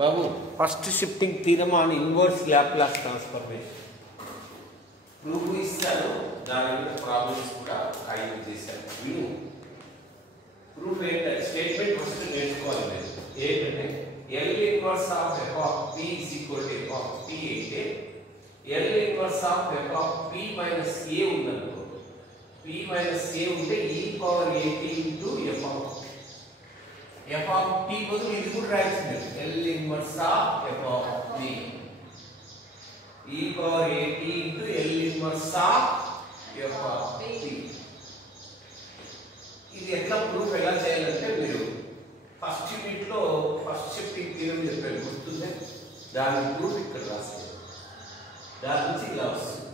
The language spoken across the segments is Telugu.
Babu first shifting theorem on inverse Laplace transformation proof ఇస్తాను, దాని మీద ప్రాబ్లమ్స్ కూడా ఐదు చేశాను. విను ప్రూఫ్ ఏంటంటే స్టేట్మెంట్ ఫస్ట్ నేర్చుకోవాలి. మీరు ఏంటంటే L inverse of f of p is equal to f of p అయితే L inverse of f of p minus a ఉందనుకో, p minus a ఉంటే e power at into f of t బదులు ఇది కూడా రాయించండి. L inverse of f of p e power at into L inverse of f of t. ఇది ఎట్లా ప్రూఫ్ ఎలా చేయాలంటే మీరు ఫస్ట్ యూనిట్ లో ఫస్ట్ షిఫ్టింగ్ థీరం చెప్పాను, గుర్తుందే? దాని ప్రూఫ్ ఇక్కడ రాస్తారు. దాని నుంచి ఇలా వస్తుంది.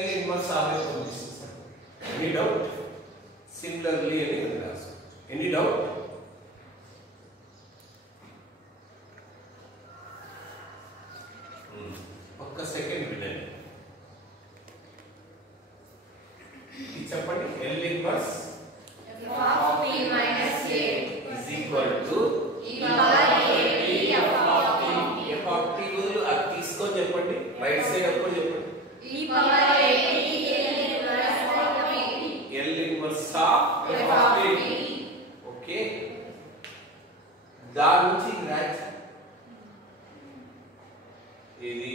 L ఇన్వర్స్ ఆఫ్ పంపిస్తాను. Any doubt? సిమిలర్లీ అని రాస్తారు. Any doubt? ఒక్క సెకండ్ వినండి. చెప్పండి. L inverse f of p minus a is equal to e power at f of t. f of t బదులు అది తీసుకొని చెప్పండి. రైట్ సైడ్ అప్పుడు చెప్పండి. e power at L inverse of p. L inverse of f of t. Okay, దాని నుంచి ఇది రాయచ్చు. ఇది